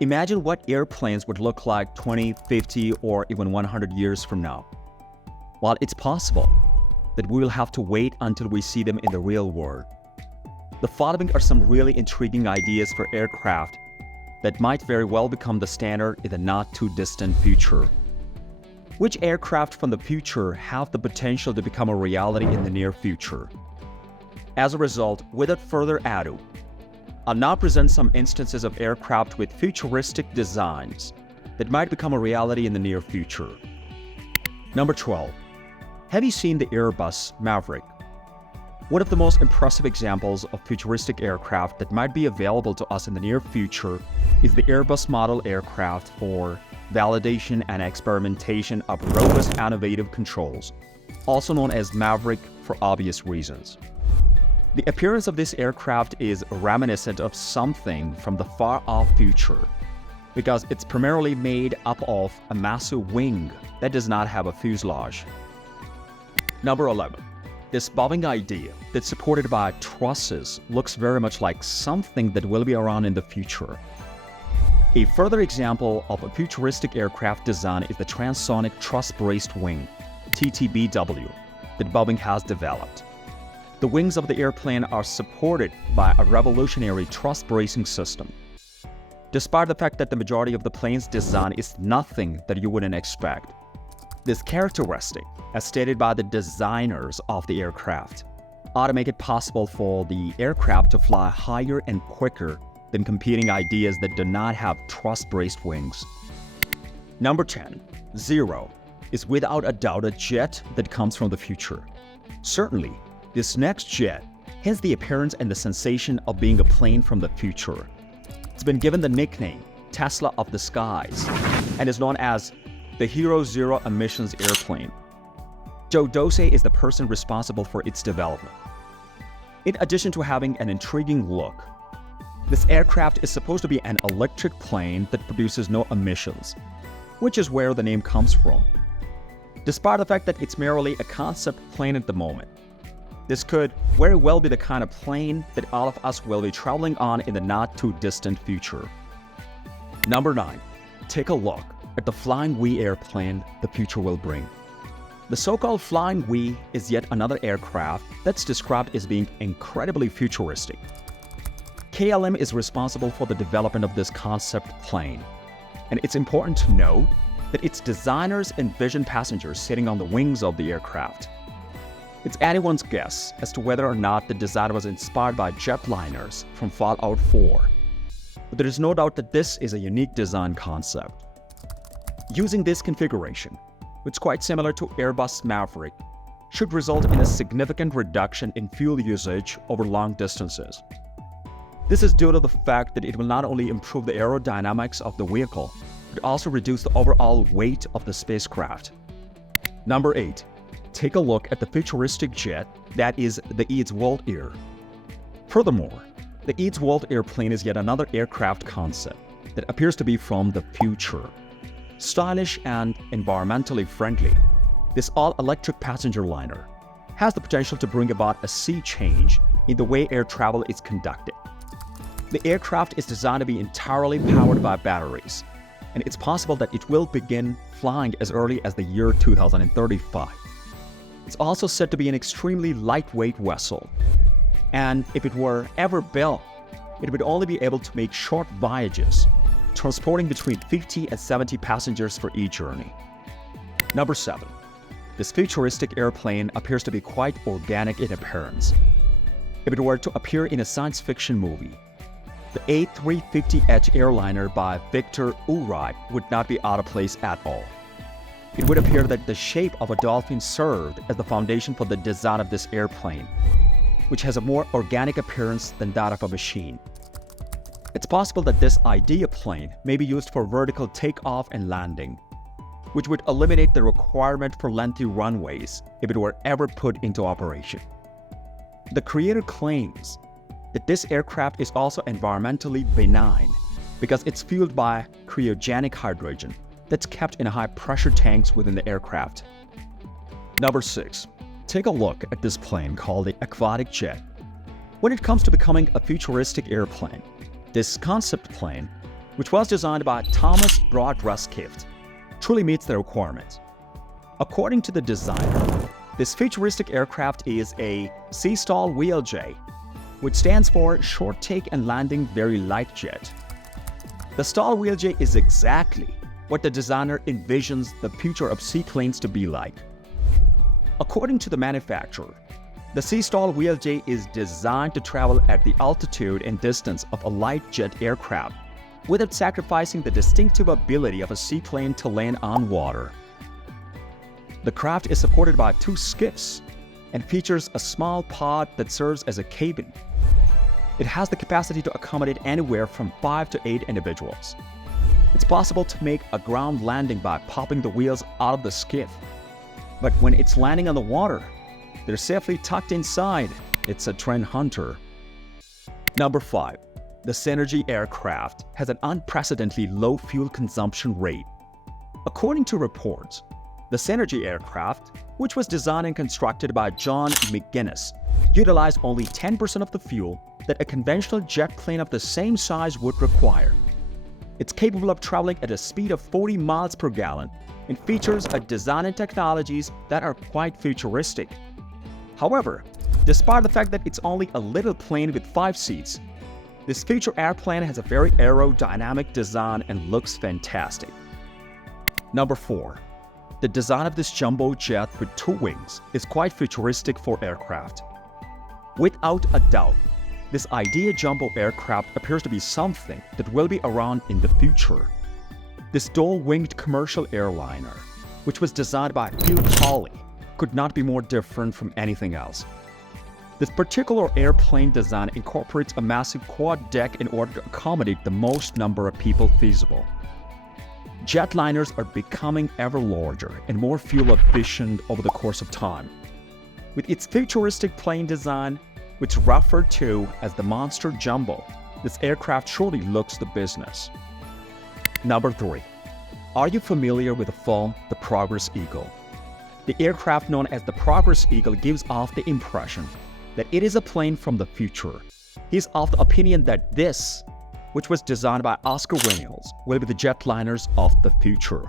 Imagine what airplanes would look like 20, 50, or even 100 years from now. While it's possible that we will have to wait until we see them in the real world, the following are some really intriguing ideas for aircraft that might very well become the standard in the not-too-distant future. Which aircraft from the future have the potential to become a reality in the near future? As a result, without further ado, I'll now present some instances of aircraft with futuristic designs that might become a reality in the near future. Number 12. Have you seen the Airbus Maverick? One of the most impressive examples of futuristic aircraft that might be available to us in the near future is the Airbus model aircraft for validation and experimentation of robust innovative controls, also known as Maverick for obvious reasons. The appearance of this aircraft is reminiscent of something from the far-off future because it's primarily made up of a massive wing that does not have a fuselage. Number 11. This bobbing idea that's supported by trusses looks very much like something that will be around in the future. A further example of a futuristic aircraft design is the transonic truss-braced wing, TTBW, that Boeing has developed. The wings of the airplane are supported by a revolutionary truss bracing system. Despite the fact that the majority of the plane's design is nothing that you wouldn't expect, this characteristic, as stated by the designers of the aircraft, ought to make it possible for the aircraft to fly higher and quicker than competing ideas that do not have truss-braced wings. Number 10. Zero is without a doubt a jet that comes from the future. Certainly, this next jet has the appearance and the sensation of being a plane from the future. It's been given the nickname Tesla of the skies and is known as the Hero Zero Emissions Airplane. Joe Dose is the person responsible for its development. In addition to having an intriguing look, this aircraft is supposed to be an electric plane that produces no emissions, which is where the name comes from. Despite the fact that it's merely a concept plane at the moment, this could very well be the kind of plane that all of us will be traveling on in the not-too-distant future. Number 9. Take a look at the Flying V airplane the future will bring. The so-called Flying V is yet another aircraft that's described as being incredibly futuristic. KLM is responsible for the development of this concept plane, and it's important to note that its designers envision passengers sitting on the wings of the aircraft. It's anyone's guess as to whether or not the design was inspired by jetliners from Fallout 4, but there is no doubt that this is a unique design concept. Using this configuration, which is quite similar to Airbus Maverick, should result in a significant reduction in fuel usage over long distances. This is due to the fact that it will not only improve the aerodynamics of the vehicle, but also reduce the overall weight of the spacecraft. Number 8. Take a look at the futuristic jet that is the Eads Volt Air. Furthermore, the Eads Volt airplane is yet another aircraft concept that appears to be from the future. Stylish and environmentally friendly, this all-electric passenger liner has the potential to bring about a sea change in the way air travel is conducted. The aircraft is designed to be entirely powered by batteries, and it's possible that it will begin flying as early as the year 2035. It's also said to be an extremely lightweight vessel, and if it were ever built, it would only be able to make short voyages, transporting between 50 and 70 passengers for each journey. Number 7. This futuristic airplane appears to be quite organic in appearance. If it were to appear in a science fiction movie, the A350H airliner by Victor Urey would not be out of place at all. It would appear that the shape of a dolphin served as the foundation for the design of this airplane, which has a more organic appearance than that of a machine. It's possible that this idea plane may be used for vertical takeoff and landing, which would eliminate the requirement for lengthy runways if it were ever put into operation. The creator claims that this aircraft is also environmentally benign because it's fueled by cryogenic hydrogen that's kept in high-pressure tanks within the aircraft. Number 6. Take a look at this plane called the aquatic jet. When it comes to becoming a futuristic airplane, this concept plane which was designed by Thomas Broad-Ruskift, truly meets the requirements. According to the designer, this futuristic aircraft is a Sea-Stall VLJ, which stands for Short Take and Landing Very Light Jet. The Stall VLJ is exactly what the designer envisions the future of seaplanes to be like. According to the manufacturer, the Sea-Stall VLJ is designed to travel at the altitude and distance of a light jet aircraft without sacrificing the distinctive ability of a seaplane to land on water. The craft is supported by 2 skiffs and features a small pod that serves as a cabin. It has the capacity to accommodate anywhere from 5 to 8 individuals. It's possible to make a ground landing by popping the wheels out of the skiff. But when it's landing on the water, they're safely tucked inside. It's a trend hunter. Number 5. The Synergy aircraft has an unprecedentedly low fuel consumption rate. According to reports, the Synergy aircraft, which was designed and constructed by John McGuinness, utilized only 10% of the fuel that a conventional jet plane of the same size would require. It's capable of traveling at a speed of 40 miles per gallon and features a design and technologies that are quite futuristic. However, despite the fact that it's only a little plane with 5 seats, this future airplane has a very aerodynamic design and looks fantastic. Number 4. The design of this jumbo jet with 2 wings is quite futuristic for aircraft. Without a doubt, this Idea jumbo aircraft appears to be something that will be around in the future. This dual-winged commercial airliner, which was designed by Hugh Hawley, could not be more different from anything else. This particular airplane design incorporates a massive quad deck in order to accommodate the most number of people feasible. Jetliners are becoming ever larger and more fuel efficient over the course of time. With its futuristic plane design, which is referred to as the Monster Jumbo, this aircraft surely looks the business. Number 3. Are you familiar with the film The Progress Eagle? The aircraft known as the Progress Eagle gives off the impression that it is a plane from the future. He's of the opinion that this, which was designed by Oscar Winiels, will be the jetliners of the future.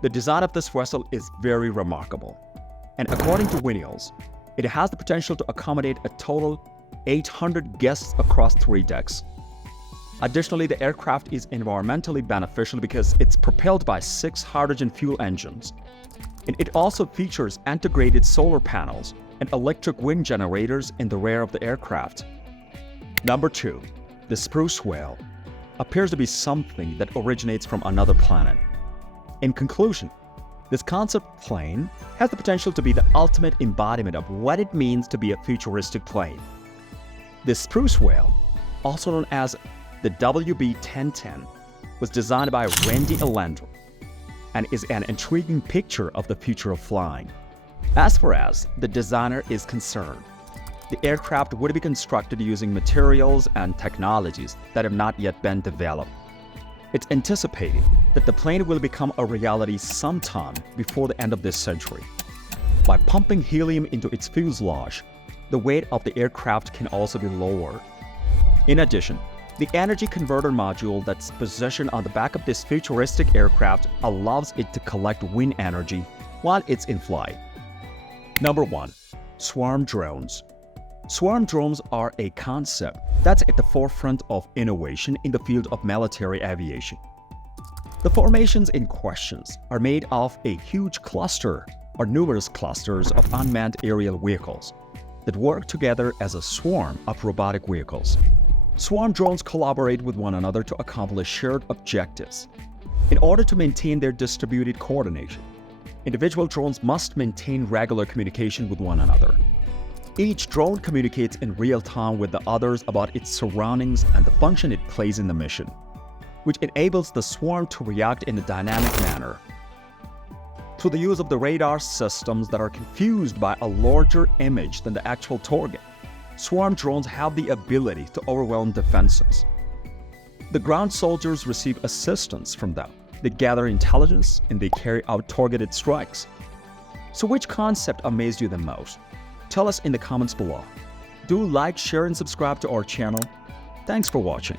The design of this vessel is very remarkable, and according to Winiels, it has the potential to accommodate a total 800 guests across 3 decks. Additionally, the aircraft is environmentally beneficial because it's propelled by 6 hydrogen fuel engines, and it also features integrated solar panels and electric wind generators in the rear of the aircraft. Number 2. The Spruce Whale appears to be something that originates from another planet. In conclusion, this concept plane has the potential to be the ultimate embodiment of what it means to be a futuristic plane. This Spruce Whale, also known as the WB-1010, was designed by Randy Alendra and is an intriguing picture of the future of flying. As far as the designer is concerned, the aircraft would be constructed using materials and technologies that have not yet been developed. It's anticipated that the plane will become a reality sometime before the end of this century. By pumping helium into its fuselage, the weight of the aircraft can also be lowered. In addition, the energy converter module that's positioned on the back of this futuristic aircraft allows it to collect wind energy while it's in flight. Number 1. Swarm drones. Swarm drones are a concept that's at the forefront of innovation in the field of military aviation. The formations in question are made of a huge cluster or numerous clusters of unmanned aerial vehicles that work together as a swarm of robotic vehicles. Swarm drones collaborate with one another to accomplish shared objectives. In order to maintain their distributed coordination, individual drones must maintain regular communication with one another. Each drone communicates in real time with the others about its surroundings and the function it plays in the mission, which enables the swarm to react in a dynamic manner. Through the use of the radar systems that are confused by a larger image than the actual target, swarm drones have the ability to overwhelm defenses. The ground soldiers receive assistance from them. They gather intelligence and they carry out targeted strikes. So which concept amazed you the most? Tell us in the comments below. Do like, share, and subscribe to our channel. Thanks for watching.